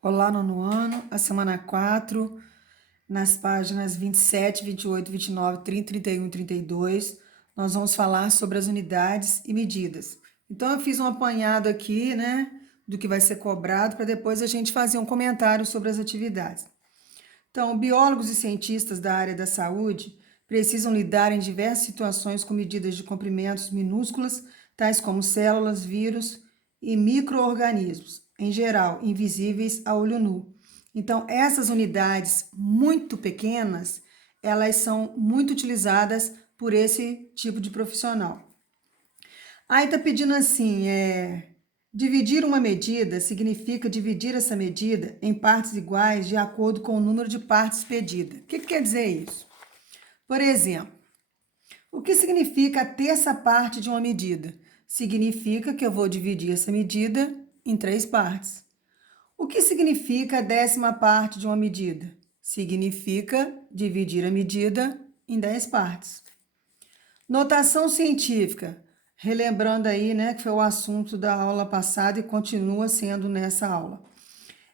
Olá, nono ano, a semana 4, nas páginas 27, 28, 29, 30, 31 e 32, nós vamos falar sobre as unidades e medidas. Então, eu fiz um apanhado aqui, né, do que vai ser cobrado, para depois a gente fazer um comentário sobre as atividades. Então, biólogos e cientistas da área da saúde precisam lidar em diversas situações com medidas de comprimentos minúsculas, tais como células, vírus e micro-organismos, em geral, invisíveis a olho nu. Então, essas unidades muito pequenas, elas são muito utilizadas por esse tipo de profissional. Aí está pedindo assim, dividir uma medida significa dividir essa medida em partes iguais de acordo com o número de partes pedidas. O que quer dizer isso? Por exemplo, o que significa a terça parte de uma medida? Significa que eu vou dividir essa medida em 3 partes. O que significa a décima parte de uma medida? Significa dividir a medida em 10 partes. Notação científica, relembrando aí, né, que foi o assunto da aula passada e continua sendo nessa aula.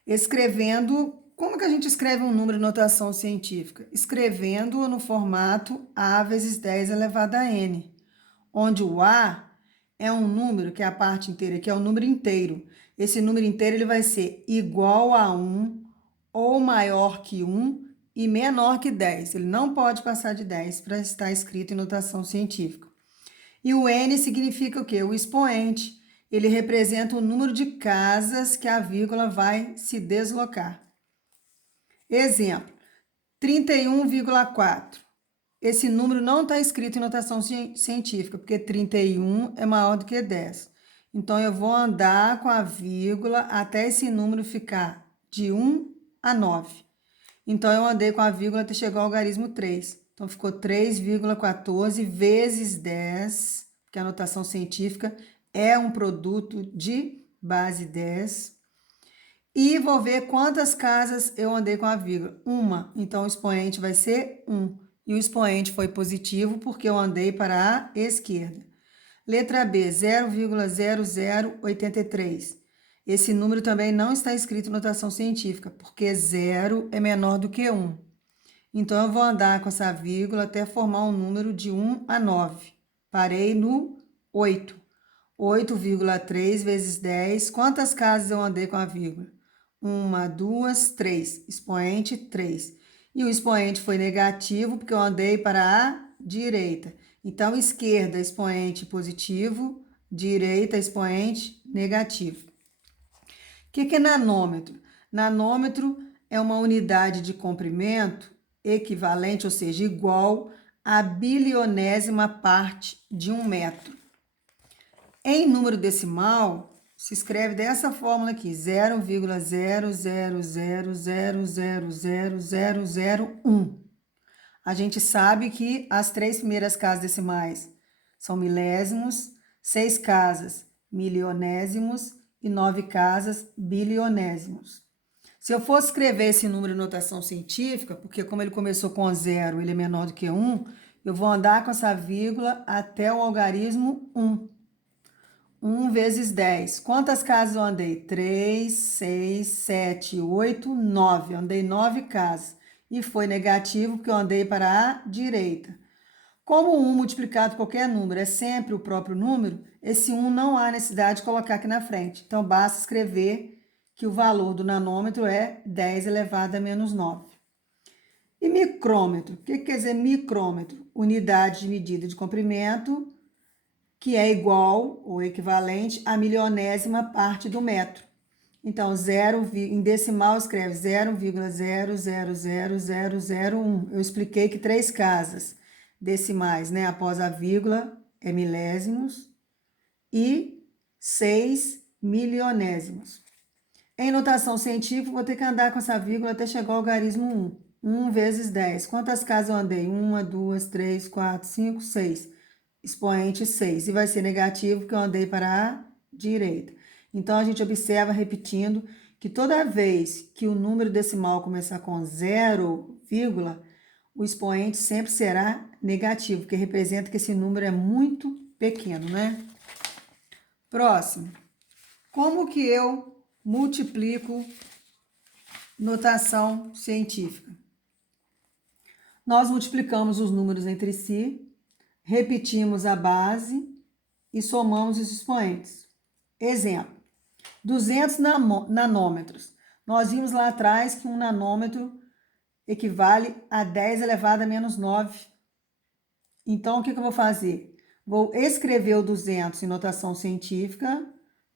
Escrevendo, como que a gente escreve um número de notação científica? Escrevendo no formato A vezes 10 elevado a N, onde o A é um número, que é a parte inteira, que é o número inteiro. Esse número inteiro ele vai ser igual a 1 ou maior que 1 e menor que 10. Ele não pode passar de 10 para estar escrito em notação científica. E o N significa o quê? O expoente. Ele representa o número de casas que a vírgula vai se deslocar. Exemplo, 31,4. Esse número não está escrito em notação científica, porque 31 é maior do que 10. Então, eu vou andar com a vírgula até esse número ficar de 1 a 9. Então, eu andei com a vírgula até chegar ao algarismo 3. Então, ficou 3,14 vezes 10, que a notação científica é um produto de base 10. E vou ver quantas casas eu andei com a vírgula. Uma. Então, o expoente vai ser 1. E o expoente foi positivo porque eu andei para a esquerda. Letra B, 0,0083. Esse número também não está escrito em notação científica, porque 0 é menor do que 1. Então, eu vou andar com essa vírgula até formar um número de 1 a 9. Parei no 8. 8,3 vezes 10. Quantas casas eu andei com a vírgula? 1, 2, 3. Expoente 3. E o expoente foi negativo, porque eu andei para a direita. Então, esquerda, expoente positivo, direita, expoente negativo. O que é nanômetro? Nanômetro é uma unidade de comprimento equivalente, ou seja, igual à bilionésima parte de 1 metro. Em número decimal, se escreve dessa fórmula aqui, 0,0000000001. A gente sabe que as 3 primeiras casas decimais são milésimos, 6 casas milionésimos e 9 casas bilionésimos. Se eu fosse escrever esse número em notação científica, porque como ele começou com 0, ele é menor do que 1, eu vou andar com essa vírgula até o algarismo 1. 1 vezes 10. Quantas casas eu andei? 3, 6, 7, 8, 9. Eu andei 9 casas. E foi negativo porque eu andei para a direita. Como 1 multiplicado por qualquer número é sempre o próprio número, esse 1 não há necessidade de colocar aqui na frente. Então, basta escrever que o valor do nanômetro é 10 elevado a menos 9. E micrômetro? O que quer dizer micrômetro? Unidade de medida de comprimento que é igual ou equivalente à milionésima parte do metro. Então, 0, em decimal escreve 0,000001. Eu expliquei que 3 casas decimais, né, após a vírgula, é milésimos e 6 milionésimos. Em notação científica, vou ter que andar com essa vírgula até chegar ao algarismo 1. 1 vezes 10. Quantas casas eu andei? 1, 2, 3, 4, 5, 6. Expoente 6. E vai ser negativo porque eu andei para a direita. Então, a gente observa, repetindo, que toda vez que o número decimal começar com 0, o expoente sempre será negativo, porque representa que esse número é muito pequeno, né? Próximo. Como que eu multiplico Notação científica. Nós multiplicamos os números entre si, repetimos a base e somamos os expoentes. Exemplo, 200 nanômetros. Nós vimos lá atrás que um nanômetro equivale a 10 elevado a menos 9. Então, o que eu vou fazer? Vou escrever o 200 em notação científica,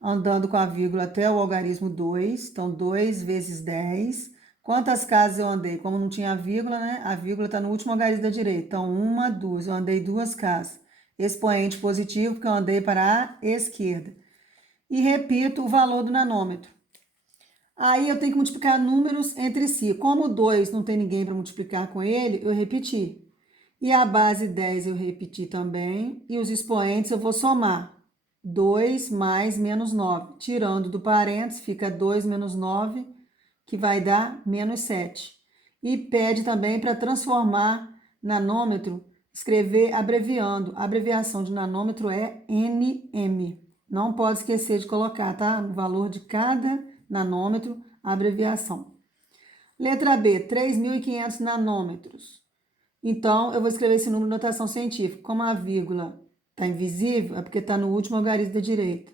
andando com a vírgula até o algarismo 2. Então, 2 vezes 10. Quantas casas eu andei? Como não tinha vírgula, né? A vírgula está no último algarismo da direita. Então, 1, 2. Eu andei 2 casas. Expoente positivo, porque eu andei para a esquerda. E repito o valor do nanômetro. Aí eu tenho que multiplicar números entre si. Como o 2 não tem ninguém para multiplicar com ele, eu repeti. E a base 10 eu repeti também. E os expoentes eu vou somar. 2 mais menos 9. Tirando do parênteses, fica 2 menos 9, que vai dar menos 7. E pede também para transformar nanômetro, escrever abreviando. A abreviação de nanômetro é NM. Não pode esquecer de colocar, tá? O valor de cada nanômetro, a abreviação. Letra B, 3.500 nanômetros. Então, eu vou escrever esse número em notação científica. Como a vírgula está invisível, é porque está no último algarismo da direita.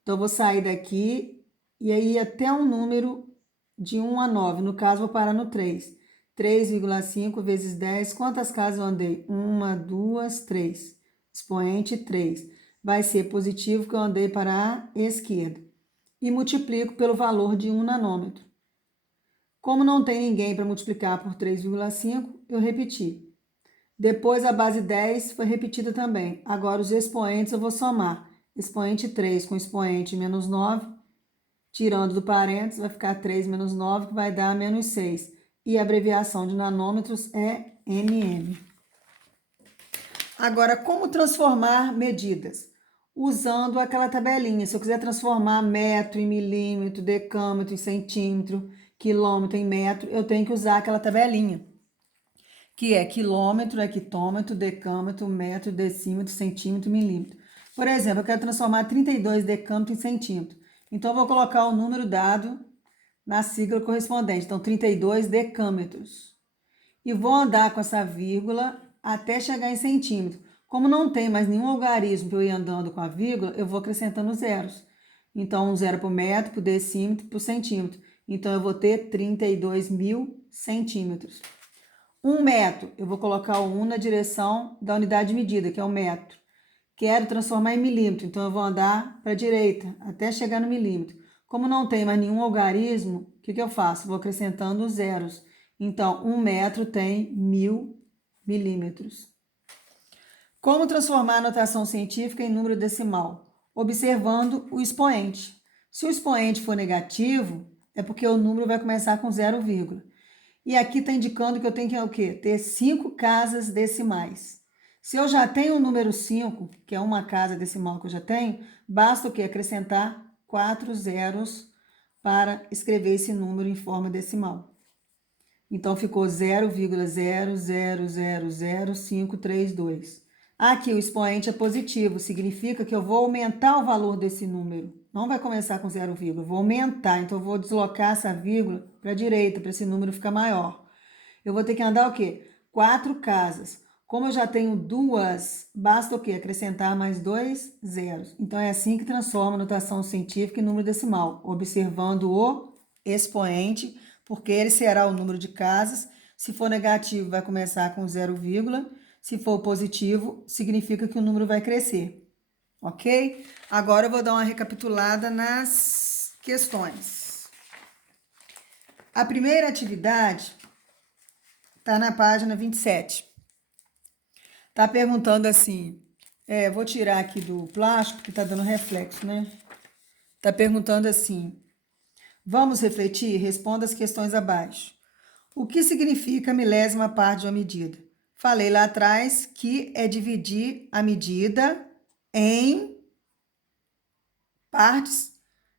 Então, eu vou sair daqui e aí até um número de 1 a 9. No caso, vou parar no 3. 3,5 vezes 10. Quantas casas eu andei? 1, 2, 3. Expoente 3. Vai ser positivo que eu andei para a esquerda. E multiplico pelo valor de 1 nanômetro. Como não tem ninguém para multiplicar por 3,5, eu repeti. Depois a base 10 foi repetida também. Agora os expoentes eu vou somar. Expoente 3 com expoente menos 9. Tirando do parênteses, vai ficar 3 menos 9, que vai dar menos 6. E a abreviação de nanômetros é NM. Agora, como transformar medidas? Usando aquela tabelinha. Se eu quiser transformar metro em milímetro, decâmetro em centímetro, quilômetro em metro, eu tenho que usar aquela tabelinha, que é quilômetro, hectômetro, decâmetro, metro, decímetro, centímetro, milímetro. Por exemplo, eu quero transformar 32 decâmetros em centímetro. Então, eu vou colocar o número dado na sigla correspondente. Então, 32 decâmetros. E vou andar com essa vírgula até chegar em centímetro. Como não tem mais nenhum algarismo para eu ir andando com a vírgula, eu vou acrescentando zeros. Então, um zero para o metro, para o decímetro, para o centímetro. Então, eu vou ter 32.000 centímetros. 1 metro, eu vou colocar o 1 na direção da unidade de medida, que é o metro. Quero transformar em milímetro, então eu vou andar para a direita até chegar no milímetro. Como não tem mais nenhum algarismo, o que eu faço? Vou acrescentando os zeros. Então, 1 metro tem 1.000 milímetros. Como transformar a notação científica em número decimal? Observando o expoente. Se o expoente for negativo, é porque o número vai começar com 0, e aqui está indicando que eu tenho que o quê? Ter 5 casas decimais. Se eu já tenho o número 5, que é uma casa decimal que eu já tenho, basta o quê? Acrescentar 4 zeros para escrever esse número em forma decimal. Então, ficou 0,0000532. Aqui o expoente é positivo, significa que eu vou aumentar o valor desse número. Não vai começar com 0, vou aumentar. Então, eu vou deslocar essa vírgula para a direita, para esse número ficar maior. Eu vou ter que andar o quê? 4 casas. Como eu já tenho 2, basta o quê? Acrescentar mais 2 zeros. Então, é assim que transforma a notação científica em número decimal, observando o expoente, porque ele será o número de casas. Se for negativo, vai começar com 0, se for positivo, significa que o número vai crescer, ok? Agora eu vou dar uma recapitulada nas questões. A primeira atividade está na página 27. Está perguntando assim, vou tirar aqui do plástico, que está dando reflexo, né? Está perguntando assim, vamos refletir? Responda as questões abaixo. O que significa a milésima parte de uma medida? Falei lá atrás que é dividir a medida em partes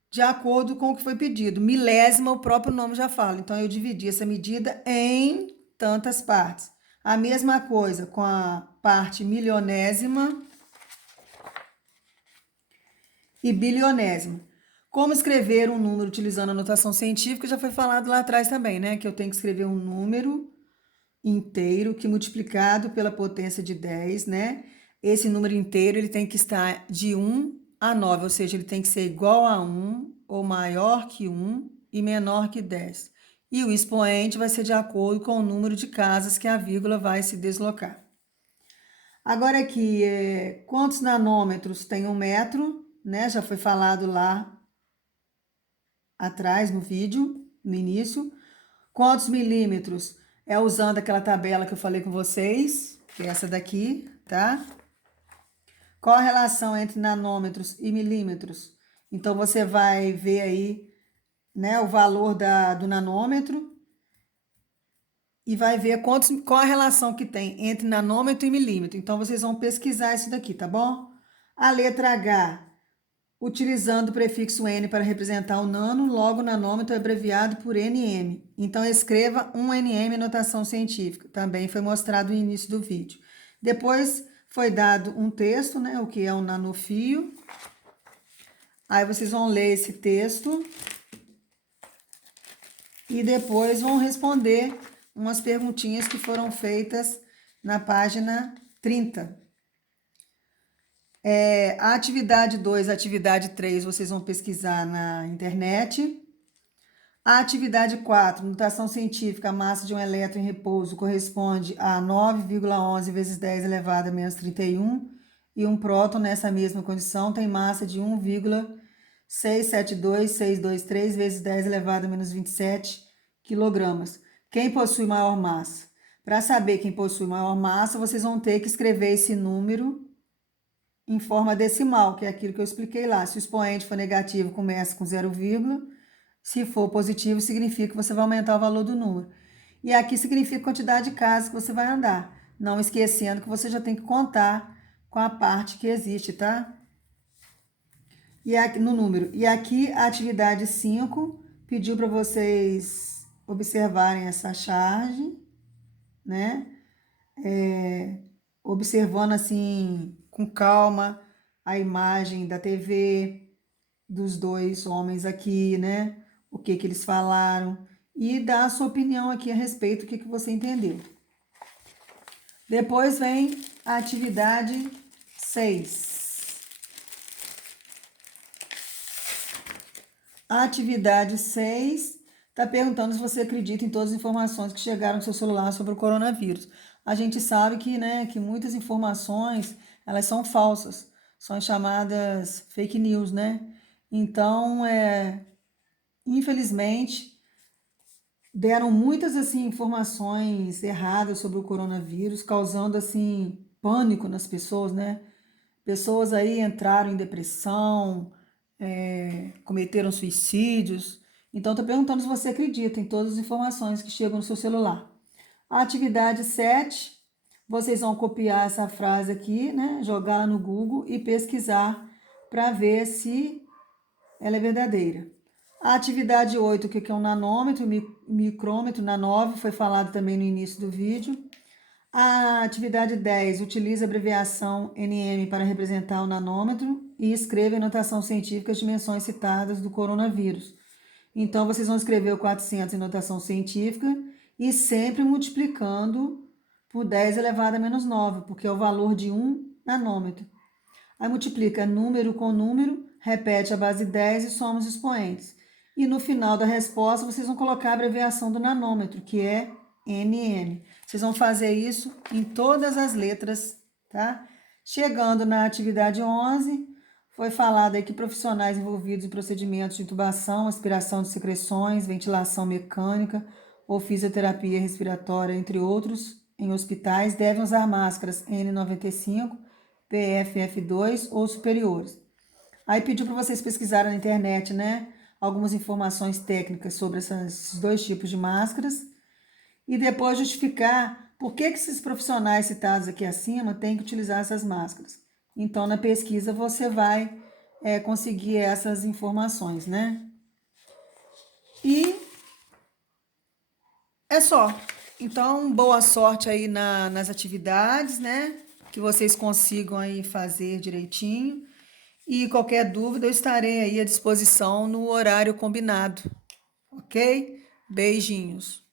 de acordo com o que foi pedido. Milésima, o próprio nome já fala. Então, eu dividi essa medida em tantas partes. A mesma coisa com a parte milionésima e bilionésima. Como escrever um número utilizando a notação científica já foi falado lá atrás também, né? Que eu tenho que escrever um número inteiro que multiplicado pela potência de 10, né? Esse número inteiro ele tem que estar de 1 a 9, ou seja, ele tem que ser igual a 1 ou maior que 1 e menor que 10. E o expoente vai ser de acordo com o número de casas que a vírgula vai se deslocar. Agora aqui, quantos nanômetros tem 1 metro, né? Já foi falado lá atrás no vídeo, no início. Quantos milímetros? É usando aquela tabela que eu falei com vocês, que é essa daqui, tá? Qual a relação entre nanômetros e milímetros? Então, você vai ver aí, né, o valor do nanômetro e vai ver qual a relação que tem entre nanômetro e milímetro. Então, vocês vão pesquisar isso daqui, tá bom? A letra H, utilizando o prefixo N para representar o nano, logo o nanômetro é abreviado por NM. Então, escreva um NM em notação científica. Também foi mostrado no início do vídeo. Depois foi dado um texto, né, o que é um nanofio. Aí vocês vão ler esse texto e depois vão responder umas perguntinhas que foram feitas na página 30. A atividade 2, a atividade 3, vocês vão pesquisar na internet. A atividade 4, notação científica, a massa de um elétron em repouso corresponde a 9,11 vezes 10 elevado a menos 31, e um próton nessa mesma condição tem massa de 1,672623 vezes 10 elevado a menos 27 quilogramas. Quem possui maior massa? Para saber quem possui maior massa, vocês vão ter que escrever esse número em forma decimal, que é aquilo que eu expliquei lá. Se o expoente for negativo, começa com 0, se for positivo, significa que você vai aumentar o valor do número. E aqui significa a quantidade de casas que você vai andar. Não esquecendo que você já tem que contar com a parte que existe, tá? E aqui, no número. E aqui a atividade 5 pediu para vocês observarem essa charge, né? Observando assim com calma a imagem da TV dos dois homens aqui, né? O que que eles falaram e dar a sua opinião aqui a respeito do que você entendeu. Depois vem a atividade 6. A atividade 6 está perguntando se você acredita em todas as informações que chegaram no seu celular sobre o coronavírus. A gente sabe que, né, que muitas informações, elas são falsas, são chamadas fake news, né? Então, infelizmente, deram muitas assim informações erradas sobre o coronavírus, causando assim pânico nas pessoas, né? Pessoas aí entraram em depressão, cometeram suicídios. Então, estou perguntando se você acredita em todas as informações que chegam no seu celular. A atividade 7, vocês vão copiar essa frase aqui, né? Jogá-la no Google e pesquisar para ver se ela é verdadeira. A atividade 8, que é um nanômetro, micrômetro, nanóvel, foi falado também no início do vídeo. A atividade 10 utiliza a abreviação NM para representar o nanômetro e escreva em notação científica as dimensões citadas do coronavírus. Então, vocês vão escrever o 400 em notação científica e sempre multiplicando por 10 elevado a menos 9, porque é o valor de 1 nanômetro. Aí multiplica número com número, repete a base 10 e soma os expoentes. E no final da resposta, vocês vão colocar a abreviação do nanômetro, que é NM. Vocês vão fazer isso em todas as letras, tá? Chegando na atividade 11, foi falado aí que profissionais envolvidos em procedimentos de intubação, aspiração de secreções, ventilação mecânica ou fisioterapia respiratória, entre outros, em hospitais, devem usar máscaras N95, PFF2 ou superiores. Aí pediu para vocês pesquisarem na internet, né? Algumas informações técnicas sobre esses dois tipos de máscaras e depois justificar por que esses profissionais citados aqui acima têm que utilizar essas máscaras. Então, na pesquisa, você vai conseguir essas informações, né? E é só. Então, boa sorte aí nas atividades, né? Que vocês consigam aí fazer direitinho. E qualquer dúvida, eu estarei aí à disposição no horário combinado, ok? Beijinhos.